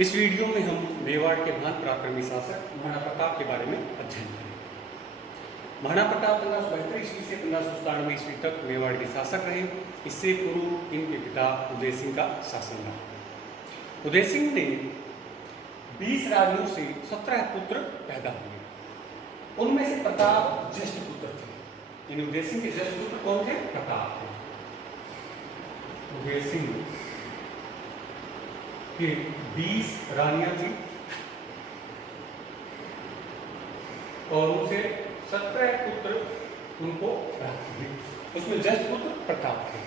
इस वीडियो में हम मेवाड़ के महान पराक्रमी शासक महाराणा प्रताप के बारे में अध्ययन करेंगे। महाराणा प्रताप 1572 ईस्वी से 1597 ईस्वी तक मेवाड़ के शासक रहे। इससे पूर्व इनके पिता उदय सिंह का शासन रहा। उदय सिंह ने 20 रानियों से 17 पुत्र पैदा हुए। उनमें से प्रताप ज्येष्ठ पुत्र थे। इन उदय सिंह के ज्येष्ठ पुत्र कौन थे? प्रताप थे। उदय सिंह की 20 रानियां थी और उनसे 17 पुत्र उनको प्राप्त हुए। उसमें ज्येष्ठ पुत्र प्रताप थे।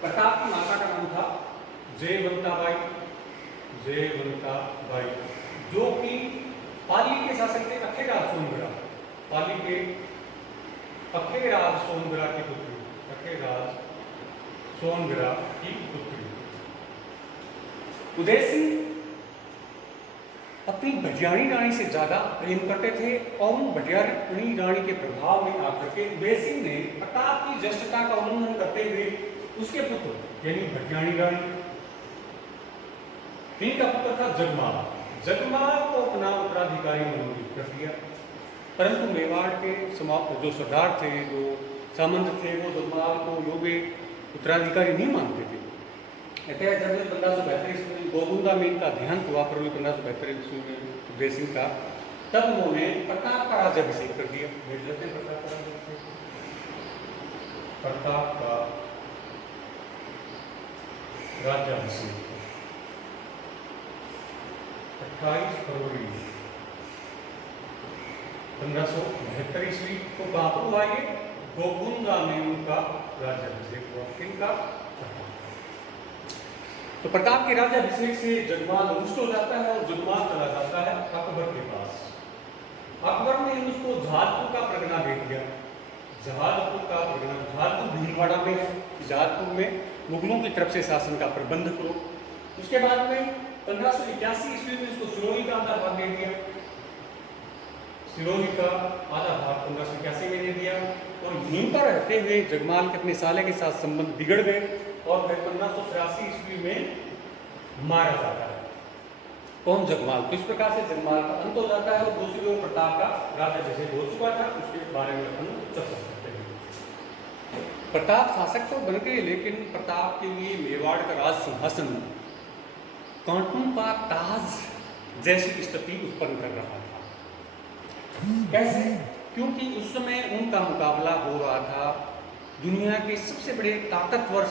प्रताप की माता का नाम था जयवंताबाई, जो कि पाली के शासक थे अखेराज सोनगरा। पाली के अखेराज सोनगरा की पुत्री, अखेराज सोनगरा की पुत्री। उदय सिंह अपनी भटियाणी रानी से ज्यादा प्रेम करते थे और उन भटियाणी रानी के प्रभाव में आकर के उदय सिंह ने प्रताप की ज्येष्ठता का उल्लंघन करते हुए उसके पुत्र यानी भटियाणी रानी, इनका पुत्र था जगमाल। जगमाल को अपना उत्तराधिकारी मनोनीत कर दिया, परंतु मेवाड़ के जो सरदार थे, जो सामंत थे, वो जगमाल को योग्य उत्तराधिकारी नहीं मानते थे। अतः जब 1572 ईस्वी में गोगुंदा में इनका देहांत हुआ, फरवरी 1572 ईस्वी में उदय सिंह का, तब उन्होंने प्रताप का राज्याभिषेक कर दिया। प्रताप का राज्याभिषेक 28 फरवरी 1572 ईस्वी को कहाँ पर हुआ? ये गोगुंदा में उनका राज्याभिषेक हुआ। किनका? तो प्रताप के राज्याभिषेक से जगमाल रुष्ट हो जाता है और जगमाल चला जाता है अकबर के पास। अकबर ने उसको जहादपुर का परगना दे दिया। जहादपुर का परगना, जहादपुर भीलवाड़ा में है। जहादपुर में मुगलों की तरफ से शासन का प्रबंध करो। उसके बाद में 1581 ईस्वी में उसको सिरोही का आधा भाग दे दिया। सिरोही का आधा भाग 1581 में दे दिया और यहीं पर रहते हुए जगमाल के अपने साले के साथ संबंध बिगड़ गए और फिर 1583 ईस्वी में मारा जाता है। कौन? जगमाल। तो इस प्रकार से जगमाल का अंत हो जाता है और दूसरी ओर प्रताप का राज्याभिषेक हो चुका था। उसके बारे में अपन चर्चा करते हैं। प्रताप शासक तो बन गए, लेकिन प्रताप के लिए मेवाड़ का राज सिंहासन कांटों का ताज जैसी स्थिति उत्पन्न कर रहा था। कैसे? क्योंकि उस समय उनका मुकाबला हो रहा था दुनिया के सबसे बड़े ताकतवर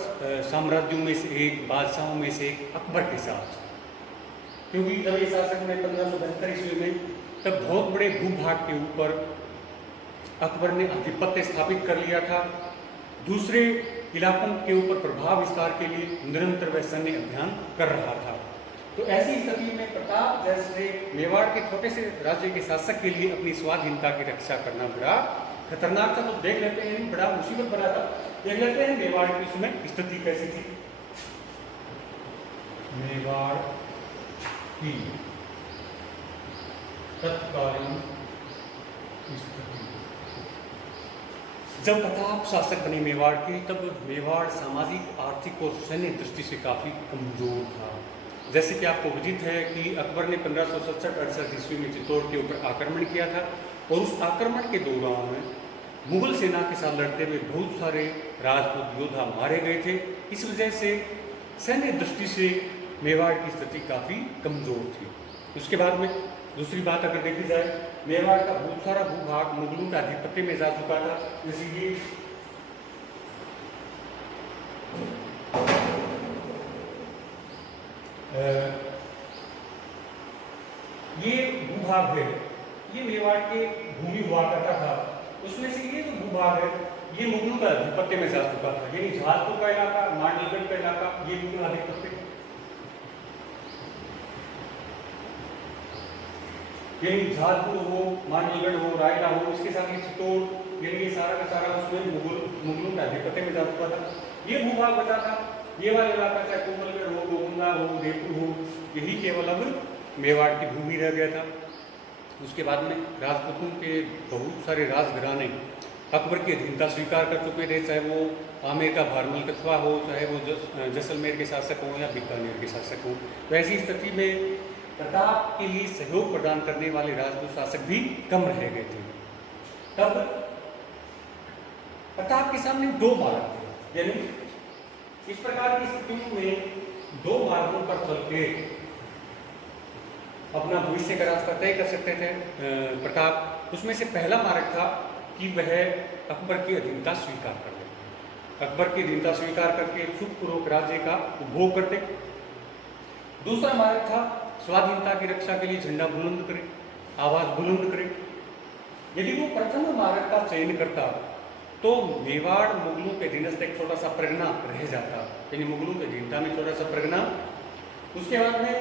साम्राज्यों में से एक, बादशाहों में से एक, अकबर के साथ। क्योंकि जब ये शासक में 1572 ईस्वी में, तब बहुत बड़े भूभाग के ऊपर अकबर ने आधिपत्य स्थापित कर लिया था। दूसरे इलाकों के ऊपर प्रभाव विस्तार के लिए निरंतर वह सैन्य अभियान कर रहा था। तो ऐसी स्थिति में प्रताप जैसे मेवाड़ के छोटे से राज्य के शासक के लिए अपनी स्वाधीनता की रक्षा करना बड़ा खतरनाक था। तो देख लेते हैं, बड़ा मुसीबत बना था। देख लेते हैं मेवाड़ की उसमें स्थिति कैसी थी। मेवाड़ की तत्कालीन स्थिति। जब प्रताप शासक बने मेवाड़ की, तब मेवाड़ सामाजिक, आर्थिक और सैन्य दृष्टि से काफी कमजोर था। जैसे कि आपको विदित है कि अकबर ने 1567-68 ईस्वी में चित्तौड़ के ऊपर आक्रमण किया था और उस आक्रमण के दौरान मुगल सेना के साथ लड़ते हुए बहुत सारे राजपूत योद्धा मारे गए थे। इस वजह से सैन्य दृष्टि से मेवाड़ की स्थिति काफ़ी कमज़ोर थी। उसके बाद में दूसरी बात अगर देखी जाए, मेवाड़ का बहुत सारा भूभाग मुगलों के आधिपत्य में जा चुका था। जैसे ये भूभाग है, ये मेवाड़ के भूमि हुआ करता था। उसमें से ये जो भूभाग है, ये मुगलों का आधिपत्य में जा चुका था। यानी जहादपुर का इलाका, मांडलगढ़ का इलाका, ये मुगल आधिपत्य, यानी जहादपुर हो, मांडलगढ़ हो, रायता हो, इसके साथ ही चित्तौड़, यानी ये सारा का सारा उसमें मुगलों के आधिपत्य में जा चुका था। ये भूभाग बचा था। ये वाला इलाका चाहे कोमलगढ़ हो, गोगुंदा हो, उदयपुर हो, यही केवल अब मेवाड़ की भूमि रह गया था। उसके बाद में राजपूतों के बहुत सारे राजघराने अकबर की अधीनता स्वीकार कर चुके थे, चाहे वो आमेर का भारमल कस्बा हो, चाहे वो जैसलमेर के शासक हों या बीकानेर के शासक हों। तो ऐसी स्थिति में प्रताप के लिए सहयोग प्रदान करने वाले राजपूत शासक भी कम रह गए थे। तब प्रताप के सामने दो मार्ग थे, यानी इस प्रकार की स्थितियों में दो मार्गों पर चल के अपना भविष्य का रास्ता तय कर सकते थे प्रताप। उसमें से पहला मार्ग था कि वह अकबर की अधीनता स्वीकार कर ले, अकबर की अधीनता स्वीकार करके सुखपूर्वक राज्य का उपभोग करते। दूसरा मार्ग था स्वाधीनता की रक्षा के लिए झंडा बुलंद करे, आवाज बुलंद करे। यदि वो प्रथम मार्ग का चयन करता तो मेवाड़ मुगलों के अधीनस्थ एक छोटा सा परगना रह जाता, यानी मुगलों के अधीनता में छोटा सा परगना। उसके बाद में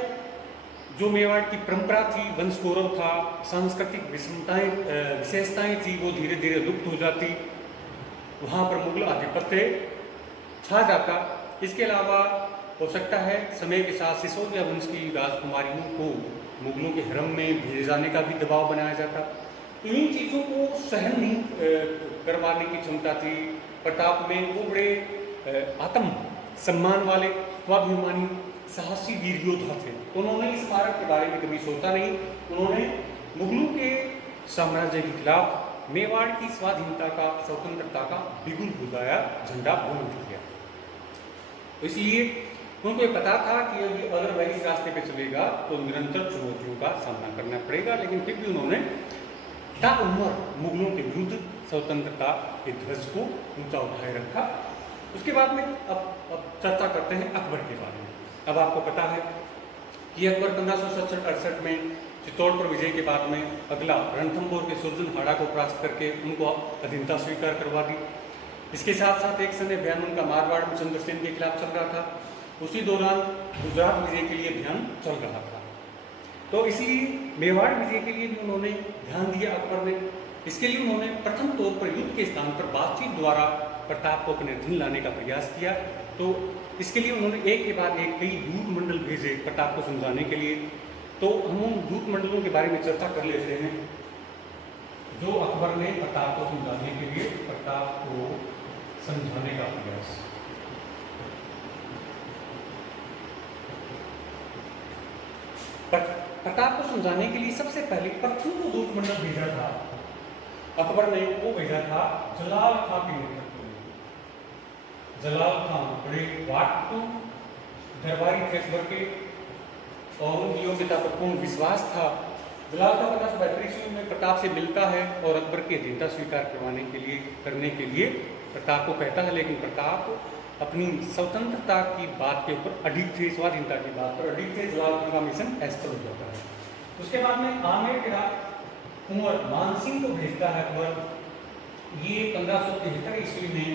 जो मेवाड़ की परंपरा थी, वंश गौरव था, सांस्कृतिक विशेषताएं थी, वो धीरे धीरे लुप्त हो जाती, वहाँ पर मुगल आधिपत्य छा जाता। इसके अलावा हो सकता है समय के साथ सिसोदिया वंश की राजकुमारियों को मुगलों के हरम में भेजे जाने का भी दबाव बनाया जाता। तो इन चीज़ों को सहन नहीं करवाने की क्षमता थी प्रताप में। वो बड़े आत्म सम्मान वाले, स्वाभिमानी, साहसी वीर योद्धा थे। उन्होंने इस मार्ग के बारे में कभी सोचा नहीं। उन्होंने मुगलों के साम्राज्य के खिलाफ मेवाड़ की स्वाधीनता का, स्वतंत्रता का बिगुल बुझाया, झंडा बुलंद किया। तो इसलिए उनको ये पता था कि अगर वह इस रास्ते पे चलेगा तो निरंतर चुनौतियों का सामना करना पड़ेगा, लेकिन फिर भी उन्होंने ताउम्र मुगलों के विरुद्ध स्वतंत्रता के ध्वज को ऊंचा उठाए रखा। उसके बाद में अब चर्चा करते हैं अकबर के बारे में। अब आपको पता है कि अकबर 1567-68 में चित्तौड़ पर विजय के बाद में अगला रणथंभौर के सुरजनहाड़ा को परास्त करके उनको अधीनता स्वीकार करवा दी। इसके साथ साथ एक समय अभियान उनका मारवाड़ में चंद्रसेन के खिलाफ चल रहा था। उसी दौरान गुजरात विजय के लिए अभियान चल रहा था। तो इसलिए मेवाड़ विजय के लिए भी उन्होंने ध्यान दिया अकबर ने। इसके लिए उन्होंने प्रथम तौर पर युद्ध के स्थान पर बातचीत द्वारा प्रताप को अपने अधीन लाने का प्रयास किया। तो इसके लिए उन्होंने एक के बाद एक कई दूत मंडल भेजे प्रताप को समझाने के लिए। तो हम उन दूत मंडलों के बारे में चर्चा कर लेते हैं जो अकबर ने प्रताप को समझाने के लिए, प्रताप को समझाने का प्रयास। प्रताप को समझाने के लिए सबसे पहले प्रथम जो दूत मंडल भेजा था अकबर ने, वो भेजा था जलाल खां के नेतृत्व में। जलाल खां बड़े वाटू दरबारी थे अकबर के और उनकी योग्यता पर पूर्ण विश्वास था। जलाल खां 1572 में प्रताप से मिलता है और अकबर की अधीनता स्वीकार करने के लिए प्रताप को कहता है, लेकिन प्रताप अपनी स्वतंत्रता की बात के ऊपर अडिग थे, स्वाधीनता की बात पर अडिग थे। जलाल खां का मिशन असफल हो जाता है। उसके बाद में आमेर के कुंवर मानसिंह को भेजता है अकबर। ये 1573 ईस्वी में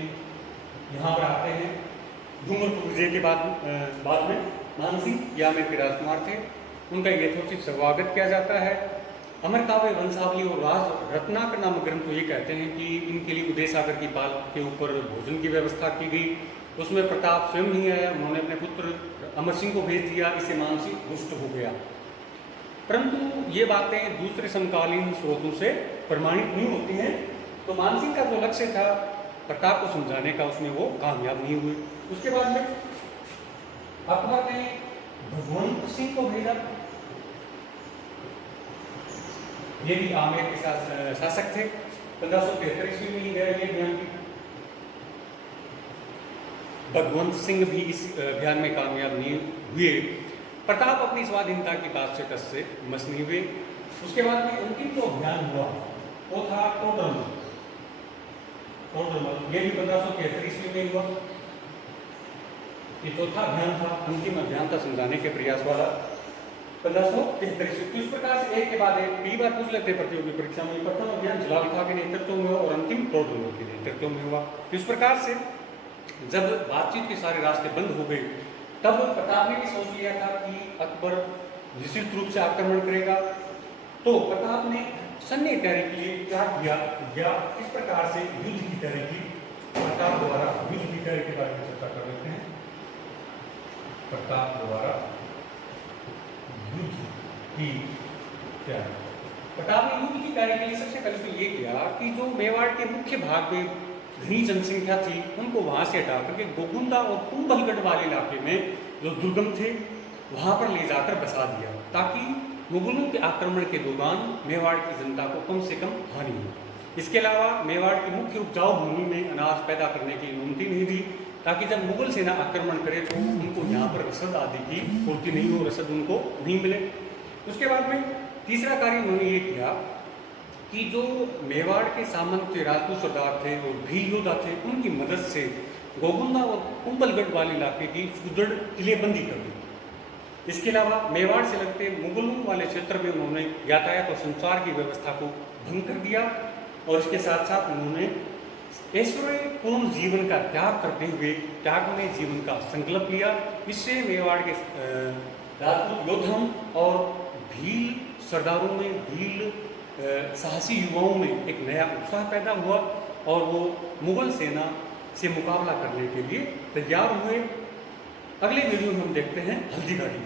यहाँ पर आते हैं। डूंगरपुर विजय के बाद में मानसिंह ये आमेर के राजकुमार थे। उनका यथोचित स्वागत किया जाता है। अमर काव्य वंशावली और राज रत्नाकर नामक ग्रंथ तो ये कहते हैं कि इनके लिए उदय सागर की पाल के ऊपर भोजन की व्यवस्था की गई। उसमें प्रताप स्वयं नहीं आया, उन्होंने अपने पुत्र अमर सिंह को भेज दिया। इससे मानसिंह रुष्ट हो गया। परंतु ये बातें दूसरे समकालीन स्रोतों से प्रमाणित नहीं होती हैं। तो मानसिंह का जो लक्ष्य था प्रताप को समझाने का, उसमें वो कामयाब नहीं हुए। उसके बाद में अकबर ने भगवंत सिंह को भेजा। ये भी आमेर के शासक थे। 1573 ईस्वी में ही गए ये अभियान की। भगवंत सिंह भी इस अभियान में कामयाब नहीं हुए। प्रताप अपनी स्वाधीनता की बात से टस से मस नहीं हुए। उसके बाद में अंतिम जो अभियान हुआ वो था टोडरमल। ये भी 1573 ईस्वी में हुआ। ये चौथा अभियान था, अंतिम अभियान था समझाने के प्रयास वाला, 1573 ईस्वी। इस प्रकार से एक के बाद एक कई बार पूछ लेते प्रतियोगी परीक्षा में। प्रथम अभियान जलाल खां के नेतृत्व में हुआ और अंतिम टोडरमल के नेतृत्व में हुआ। इस प्रकार से जब बातचीत के सारे रास्ते बंद हो गए तब प्रताप ने भी सोच लिया था कि अकबर निश्चित रूप से आक्रमण करेगा। तो प्रताप ने सैन्य तैयारी के लिए क्या किया या किस प्रकार से युद्ध की तैयारी की, प्रताप द्वारा युद्ध की तैयारी के बारे में चर्चा कर लेते हैं। प्रताप द्वारा युद्ध की तैयारी। प्रताप ने युद्ध की तैयारी के लिए सबसे पहले तो ये किया कि जो मेवाड़ के मुख्य भाग में घनी जनसंख्या थी उनको वहाँ से हटा करके गोकुंदा और कुंभलगढ़ वाले इलाके में जो दुर्गम थे वहाँ पर ले जाकर बसा दिया, ताकि मुगलों के आक्रमण के दौरान मेवाड़ की जनता को कम से कम हानि हो। इसके अलावा मेवाड़ की मुख्य उपजाऊ भूमि में अनाज पैदा करने की अनुमति नहीं दी, ताकि जब मुगल सेना आक्रमण करे तो उनको यहाँ पर रसद आदि की पूर्ति नहीं हो, रसद उनको नहीं मिले। उसके बाद में तीसरा कार्य उन्होंने ये किया कि जो मेवाड़ के सामंत राजपूत सरदार थे और भील योद्धा थे, उनकी मदद से गोकुंदा और कुंभलगढ़ वाले इलाके की सुदृढ़ किलेबंदी कर दी। इसके अलावा मेवाड़ से लगते मुगलों वाले क्षेत्र में उन्होंने यातायात और संचार की व्यवस्था को भंग कर दिया, और इसके साथ साथ उन्होंने ऐश्वर्यपूर्ण जीवन का त्याग करते हुए त्यागमय जीवन का संकल्प लिया। इससे मेवाड़ के राजपूत योद्धाओं और भील सरदारों में, भील साहसी युवाओं में एक नया उत्साह पैदा हुआ और वो मुगल सेना से मुकाबला करने के लिए तैयार हुए। अगले वीडियो में हम देखते हैं हल्दी घाटी।